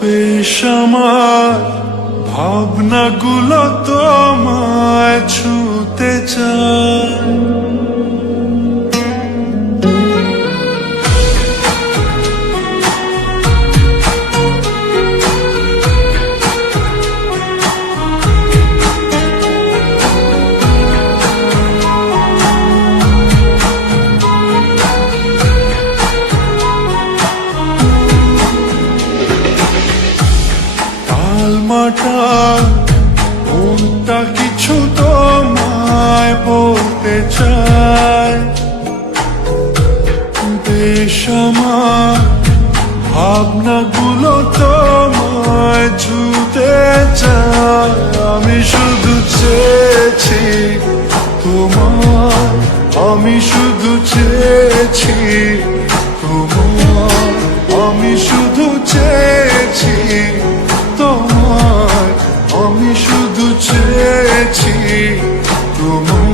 বেশ আমার ভাবনাগুলো তোমায় ছুতে চায়। তালমাটা মনটা কিছু তোমায় বলতে চায়। বেশ আমার ভাবনাগুলো তোমায় ছুতে চায়। আমি শুধু চেয়েছি তোমার, আমি শুধু চেয়েছি তোমার, আমি শুধু চেয়েছি তোমার, আমি শুধু চেয়েছি তোমার।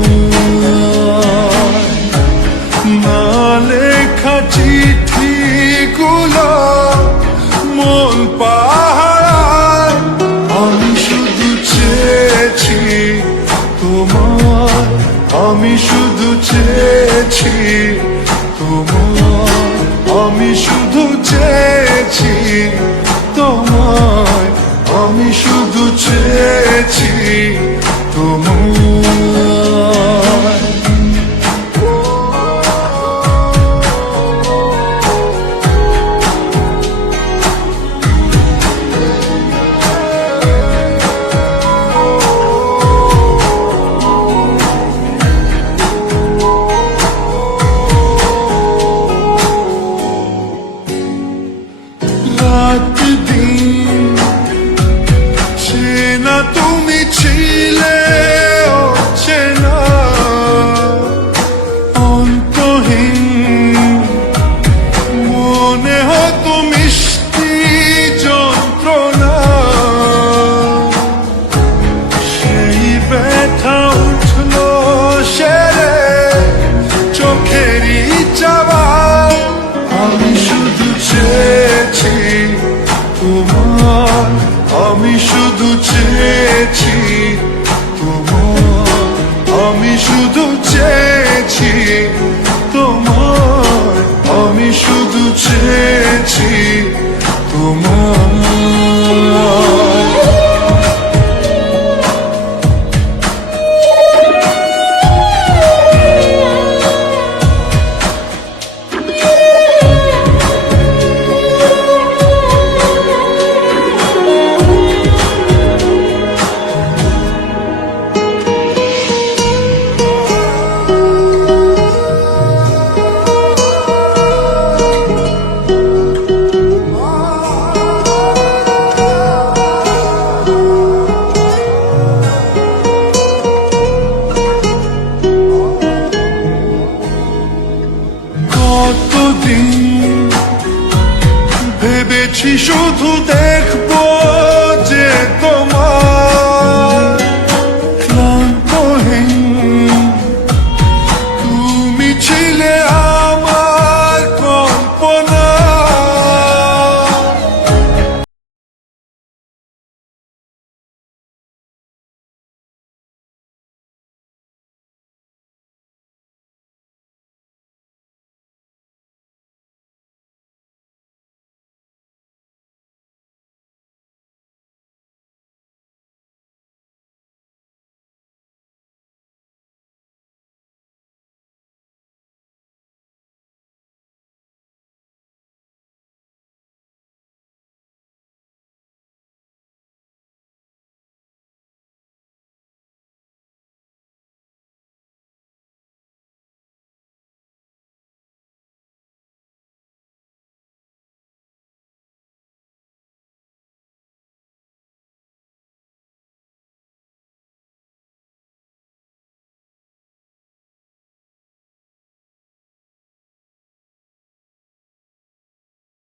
না লেখা চিঠিগুলো মন পাহারায়, আমি শুধু চেয়েছি তোমার, আমি শুধু চেয়েছি তোমার, আমি শুধু চেয়েছি তোমার, আমি শুধু চেয়েছি তোমার। রাত দিন চেনা তুমি ছিলে অচেনা, অন্তহীন মনে হতো মিষ্টি যন্ত্রণা। সেই ব্যথা উঠল সেরে চোখেরই চাওয়া। আমি শুধু চেয়েছি তোমার, আমি শুধু চেয়েছি তোমার, আমি শুধু চেয়েছি তোমার, আমি শুধু চেয়েছি তোমার। কতদিন ভেবেছি শুধু দেখবো